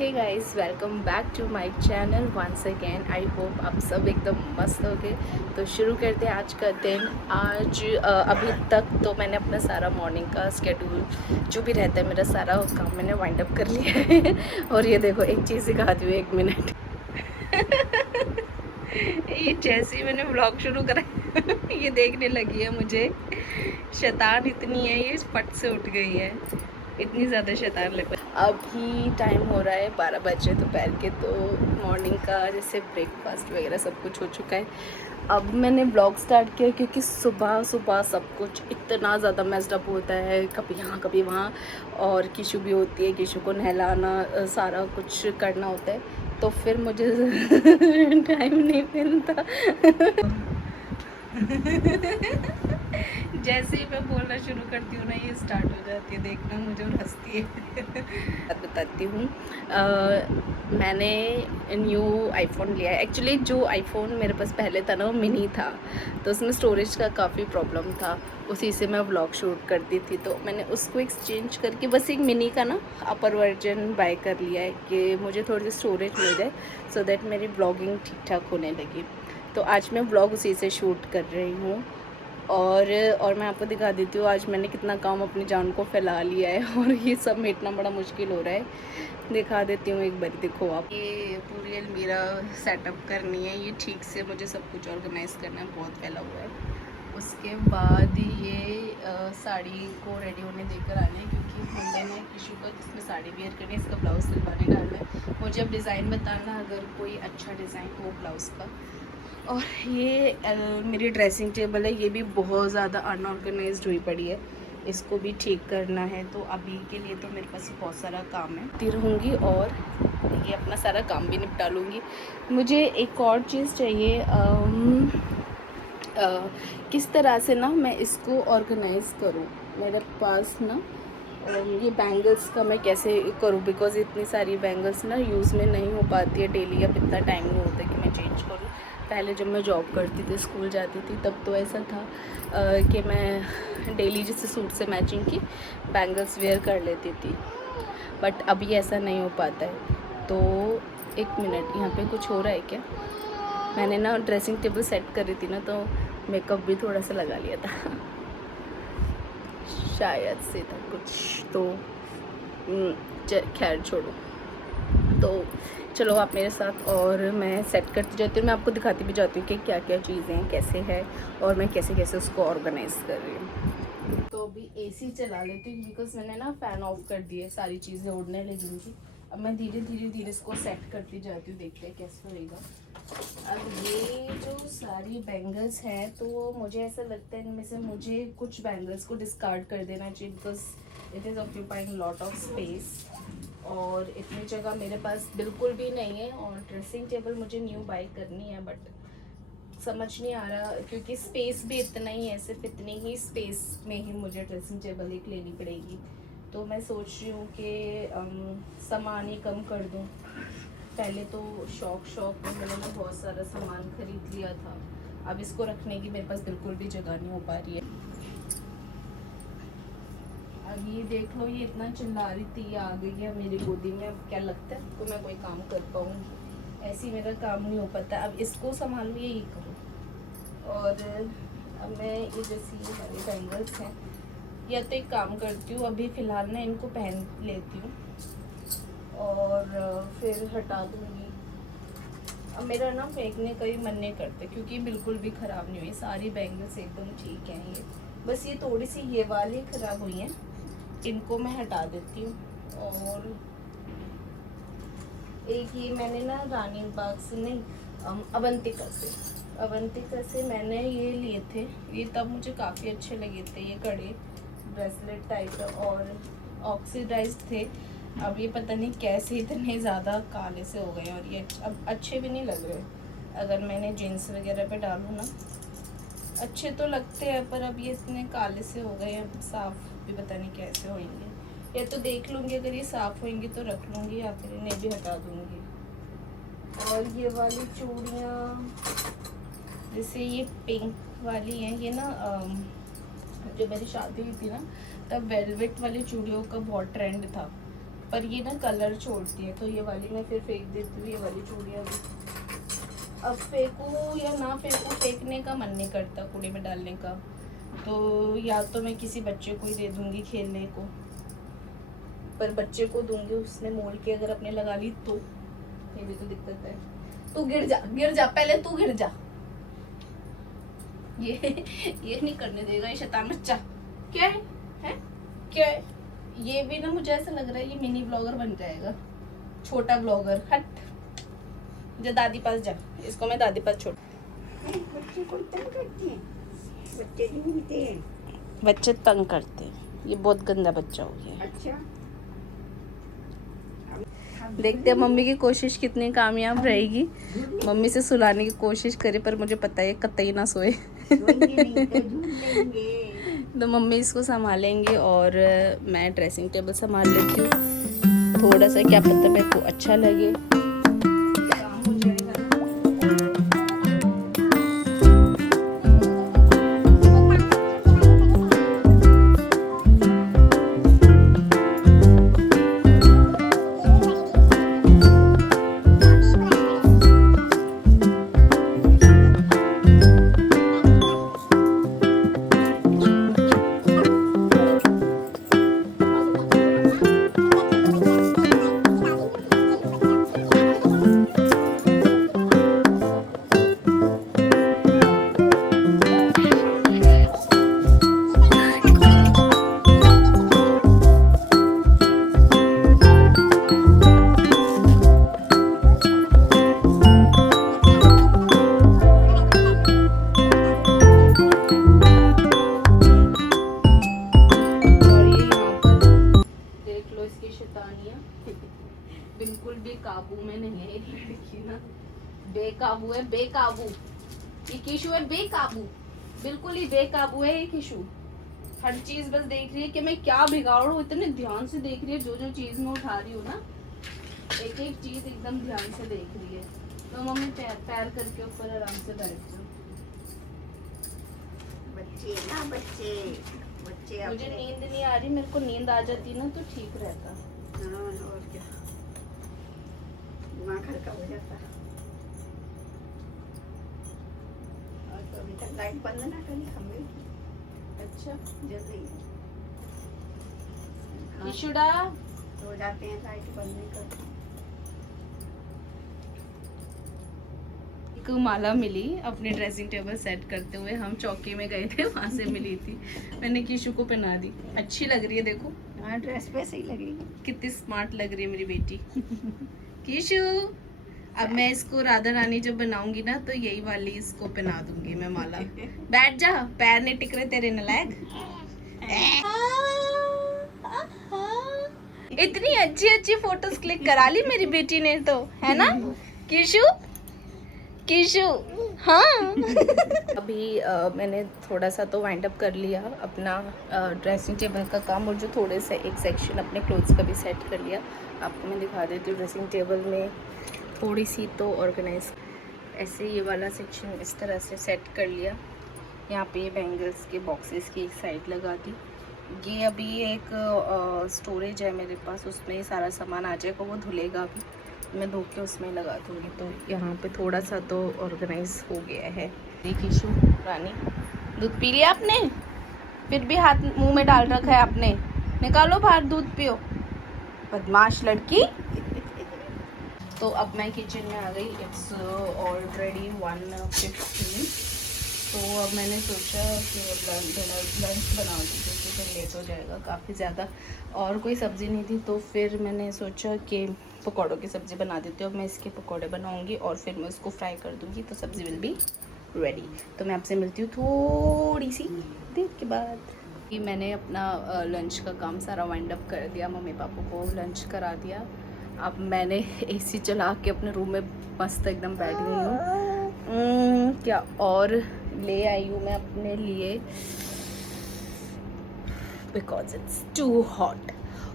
Hey guys, welcome back to my channel once again. I hope आप सब एकदम मस्त हो गए। तो शुरू करते हैं आज का दिन। आज अभी तक तो मैंने अपना सारा मॉर्निंग का स्केड्यूल जो भी रहता है, मेरा सारा काम मैंने वाइंड अप कर लिया है। और ये देखो, एक चीज़ सिखाती हूँ, 1 मिनट। ये जैसे ही मैंने व्लॉग शुरू करा ये देखने लगी है मुझे। शैतान इतनी है, ये फट से उठ गई है, इतनी ज़्यादा शैतान लग। अभी टाइम हो रहा है 12 बजे दोपहर के। तो मॉर्निंग का जैसे ब्रेकफास्ट वगैरह सब कुछ हो चुका है। अब मैंने ब्लॉग स्टार्ट किया क्योंकि सुबह सुबह सब कुछ इतना ज़्यादा मेस्ड अप होता है, कभी यहाँ कभी वहाँ। और किशु भी होती है, किशु को नहलाना, सारा कुछ करना होता है, तो फिर मुझे टाइम नहीं मिलता। जैसे ही मैं बोलना शुरू करती हूँ ना, ये स्टार्ट हो जाती है देखना मुझे और हंसती है। बताती हूँ, मैंने न्यू आईफोन लिया है। एक्चुअली जो आईफोन मेरे पास पहले था ना, वो मिनी था, तो उसमें स्टोरेज का काफ़ी प्रॉब्लम था। उसी से मैं व्लॉग शूट करती थी, तो मैंने उसको एक्सचेंज करके बस एक मिनी का ना अपर वर्जन बाय कर लिया है कि मुझे थोड़ी सी स्टोरेज मिल जाए, सो दैट मेरी ब्लॉगिंग ठीक ठाक होने लगी। तो आज मैं ब्लॉग उसी से शूट कर रही हूँ। और मैं आपको दिखा देती हूँ आज मैंने कितना काम अपनी जान को फैला लिया है, और ये समेटना बड़ा मुश्किल हो रहा है। दिखा देती हूँ एक बार, देखो आप। ये पूरी अलमीरा सेटअप करनी है, ये ठीक से मुझे सब कुछ ऑर्गेनाइज करना है, बहुत फैला हुआ है। उसके बाद ये साड़ी को रेडी होने देकर आना है, क्योंकि मंडे ने किशू का जिसमें साड़ी वेयर करनी है, इसका ब्लाउज सिलवाने डालना है। मुझे अब डिज़ाइन बताना अगर कोई अच्छा डिज़ाइन हो ब्लाउज़ का। और ये मेरी ड्रेसिंग टेबल है, ये भी बहुत ज़्यादा अनऑर्गेनाइज्ड हुई पड़ी है, इसको भी ठीक करना है। तो अभी के लिए तो मेरे पास बहुत सारा काम है, ती रहूँगी और ये अपना सारा काम भी निपटा लूँगी। मुझे एक और चीज़ चाहिए, किस तरह से ना मैं इसको ऑर्गेनाइज़ करूँ। मेरे पास ना ये बैंगल्स का मैं कैसे करूँ, बिकॉज़ इतनी सारी बैंगल्स ना यूज़ में नहीं हो पाती है डेली। अब इतना टाइम नहीं होता कि मैं चेंज करूँ। पहले जब मैं जॉब करती थी, स्कूल जाती थी, तब तो ऐसा था कि मैं डेली जैसे सूट से मैचिंग की बैंगल्स वेयर कर लेती थी, बट अभी ऐसा नहीं हो पाता है। तो 1 मिनट, यहाँ पे कुछ हो रहा है क्या? मैंने ना ड्रेसिंग टेबल सेट कर रही थी ना, तो मेकअप भी थोड़ा सा लगा लिया था। शायद से था कुछ, तो खैर छोड़ो। तो चलो आप मेरे साथ, और मैं सेट करती जाती हूँ, मैं आपको दिखाती भी जाती हूँ कि क्या क्या चीज़ें हैं, कैसे है, और मैं कैसे कैसे उसको ऑर्गेनाइज कर रही हूँ। तो अभी एसी चला लेती हूँ, बिकॉज मैंने ना फ़ैन ऑफ कर दिया, सारी चीज़ें उड़ने लगेंगी। अब मैं धीरे धीरे धीरे इसको सेट करती जाती हूँ, देखते हैं कैसे होएगा। अब ये जो सारी बैंगल्स हैं, तो मुझे ऐसा लगता है इनमें से मुझे कुछ बैंगल्स को डिस्कार्ड कर देना चाहिए, because it is occupying lot of space, और इतनी जगह मेरे पास बिल्कुल भी नहीं है। और ड्रेसिंग टेबल मुझे न्यू बाई करनी है, बट समझ नहीं आ रहा, क्योंकि स्पेस भी इतना ही है, सिर्फ इतनी ही स्पेस में ही मुझे ड्रेसिंग टेबल एक लेनी पड़ेगी। तो मैं सोच रही हूँ कि सामान ही कम कर दूँ। पहले तो शौक में मैंने ना बहुत सारा सामान खरीद लिया था, अब इसको रखने की मेरे पास बिल्कुल भी जगह नहीं हो पा रही है। अब ये देख लो, ये इतना चिल्ला रही थी, ये आ गई है मेरी गोदी में। अब क्या लगता है तो मैं कोई काम कर पाऊँगी? ऐसे मेरा काम नहीं हो पाता। अब इसको संभालूँ, यही करूँ। और अब मैं ये जैसी ये सारी बैंगल्स हैं, या तो एक काम करती हूँ, अभी फ़िलहाल ना इनको पहन लेती हूँ और फिर हटा दूँगी। अब मेरा ना फेंकने का ही मन नहीं करता, क्योंकि बिल्कुल भी ख़राब नहीं हुई, सारी बैंगल्स एकदम ठीक हैं। ये बस ये थोड़ी सी ये वाली ख़राब हुई हैं, इनको मैं हटा देती हूँ। और एक ये मैंने ना रानी बाग से नहीं, अवंतिका से मैंने ये लिए थे। ये तब मुझे काफ़ी अच्छे लगे थे, ये कड़े ब्रेसलेट टाइप, और ऑक्सीडाइज्ड थे। अब ये पता नहीं कैसे इतने ज़्यादा काले से हो गए, और ये अब अच्छे भी नहीं लग रहे। अगर मैंने जीन्स वगैरह पे डालूँ ना, अच्छे तो लगते हैं, पर अब ये इतने काले से हो गए, अब साफ़ भी पता नहीं कैसे होंगे। या तो देख लूँगी, अगर ये साफ़ होंगी तो रख लूँगी, या फिर इन्हें भी हटा दूँगी। और ये वाली चूड़ियाँ, जैसे ये पिंक वाली हैं, ये ना जब मेरी शादी हुई थी ना, तब वेलवेट वाली चूड़ियों का बहुत ट्रेंड था। पर ये ना कलर छोड़ती है, तो ये वाली मैं फिर फेंक देती हूँ, ये वाली चूड़ियाँ भी। अब फेंकूँ या ना फेंकूँ, फेंकने का मन नहीं करता कूड़े में डालने का, तो या तो मैं किसी बच्चे को ही दे दूँगी खेलने को। पर बच्चे को दूंगी, उसने मोल के अगर अपने लगा ली तो ये भी तो दिक्कत है। तू गिर जा, पहले तू गिर जा। ये नहीं करने देगा ये शैतान बच्चा। क्या है क्या है? ये भी ना मुझे ऐसा लग रहा है ये मिनी ब्लॉगर बन जाएगा, छोटा ब्लॉगर। हट जा, दादी पास जा, इसको मैं दादी पास छोड़। बच्चे को तंग करते हैं, बच्चे ढूंढते हैं। बच्चे तंग करते हैं, ये बहुत गंदा बच्चा हो गया। अच्छा, देखते हैं मम्मी की कोशिश कितनी कामयाब रहेगी। मम्मी से सुलाने की कोशिश करे, पर मुझे पता है कतई ना सोए। सोएंगे नहीं तो ढूंढ लेंगे। तो मम्मी इसको संभालेंगे और मैं ड्रेसिंग टेबल संभाल लेती हूँ। थोड़ा सा क्या पता मेरे को अच्छा लगे, काम हो जाएगा ना। बिल्कुल भी काबू में नहीं है ये लड़की ना, बेकाबू है, बेकाबू। ये किशु है बेकाबू, बिल्कुल ही बेकाबू है ये किशु। हर चीज बस देख रही है कि मैं क्या बिगाड़ू, इतने ध्यान से देख रही है, जो जो चीज मैं उठा रही हूँ ना, एक एक चीज एकदम ध्यान से देख रही है। तो मम्मी पैर पैर करके ऊपर आराम से बैठ जाओ। बच्चे ना बच्चे बच्चे मुझे नींद नहीं आ रही, मेरे को नींद आ जाती ना तो ठीक रहता। हाँ, और क्या, दिमाग हल्का हो जाता। और तो अभी तक लाइट बंद ना करी, खंभे अच्छा जल रही है। किशुड़ा सो जाते हैं, लाइट बंद नहीं करते। एक माला मिली अपने ड्रेसिंग टेबल सेट करते हुए, हम चौकी में गए थे, वहां से मिली थी। मैंने किशु को पहना दी, अच्छी लग रही है, देखो। हाँ, ड्रेस पे सही लगेगी। कितनी स्मार्ट लग रही है मेरी बेटी। किशु, अब मैं इसको राधा रानी जब बनाऊंगी ना तो यही वाली इसको पहना दूंगी मैं माला। बैठ जा, पैर नहीं टिक रहे तेरे नलायक। इतनी अच्छी अच्छी फोटोज क्लिक करा ली मेरी बेटी ने तो, है ना किशु? किशु हाँ। अभी मैंने थोड़ा सा तो वाइंड अप कर लिया अपना ड्रेसिंग टेबल का काम, और जो थोड़े से एक सेक्शन अपने क्लोथ्स का भी सेट कर लिया। आपको मैं दिखा देती हूँ ड्रेसिंग टेबल में थोड़ी सी तो ऑर्गेनाइज, ऐसे ये वाला सेक्शन इस तरह से सेट कर लिया। यहाँ पे ये बैंगल्स के बॉक्सेस की एक साइड लगा दी। ये अभी एक स्टोरेज है मेरे पास, उसमें ही सारा सामान आ जाएगा, वो धुलेगा भी, मैं धो के उसमें लगा दूँगी। तो यहाँ पे थोड़ा सा तो ऑर्गेनाइज हो गया है। देखिए शु रानी, दूध पी लिया आपने? फिर भी हाथ मुंह में डाल रखा है आपने, निकालो बाहर, दूध पियो, बदमाश लड़की। तो अब मैं किचन में आ गई, इट्स ऑलरेडी 1:15। तो अब मैंने सोचा कि लंच बना दूँ क्योंकि फिर लेट हो जाएगा काफ़ी ज़्यादा, और कोई सब्ज़ी नहीं थी, तो फिर मैंने सोचा कि पकौड़ों की सब्ज़ी बना देती हूँ। अब मैं इसके पकौड़े बनाऊँगी और फिर मैं उसको फ्राई कर दूँगी, तो सब्ज़ी विल बी रेडी। तो मैं आपसे मिलती हूँ थोड़ी सी देर के बाद। कि मैंने अपना लंच का काम सारा वाइंड अप कर दिया, मम्मी पापा को लंच करा दिया। अब मैंने एसी चला के अपने रूम में मस्त एकदम बैठ गई हूँ। क्या और ले आई हूँ मैं अपने लिए, बिकॉज इट्स टू हॉट।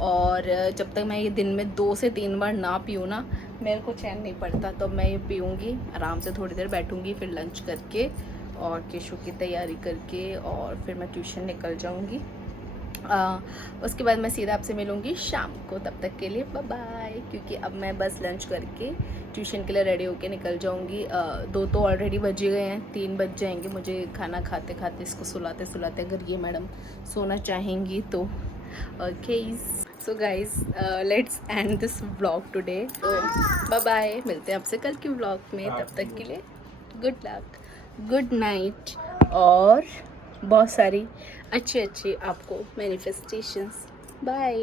और जब तक मैं ये दिन में 2 से 3 बार ना पीऊँ ना, मेरे को चैन नहीं पड़ता। तो मैं ये पीऊँगी, आराम से थोड़ी देर बैठूँगी, फिर लंच करके और केशु की तैयारी करके और फिर मैं ट्यूशन निकल जाऊँगी। उसके बाद मैं सीधा आपसे मिलूँगी शाम को, तब तक के लिए बाय बाय। क्योंकि अब मैं बस लंच करके ट्यूशन के लिए रेडी होके निकल जाऊँगी। 2 तो ऑलरेडी बज गए हैं, 3 बज जाएंगे मुझे खाना खाते खाते, इसको सुलाते सुलाते, अगर ये मैडम सोना चाहेंगी तो। Okay so guys let's end this vlog today. तो बाय बाय, मिलते हैं आपसे कल के व्लॉग में, तब तक के लिए गुड लक, गुड नाइट, और बहुत सारी अच्छी अच्छी आपको मैनिफेस्टेशंस। बाय।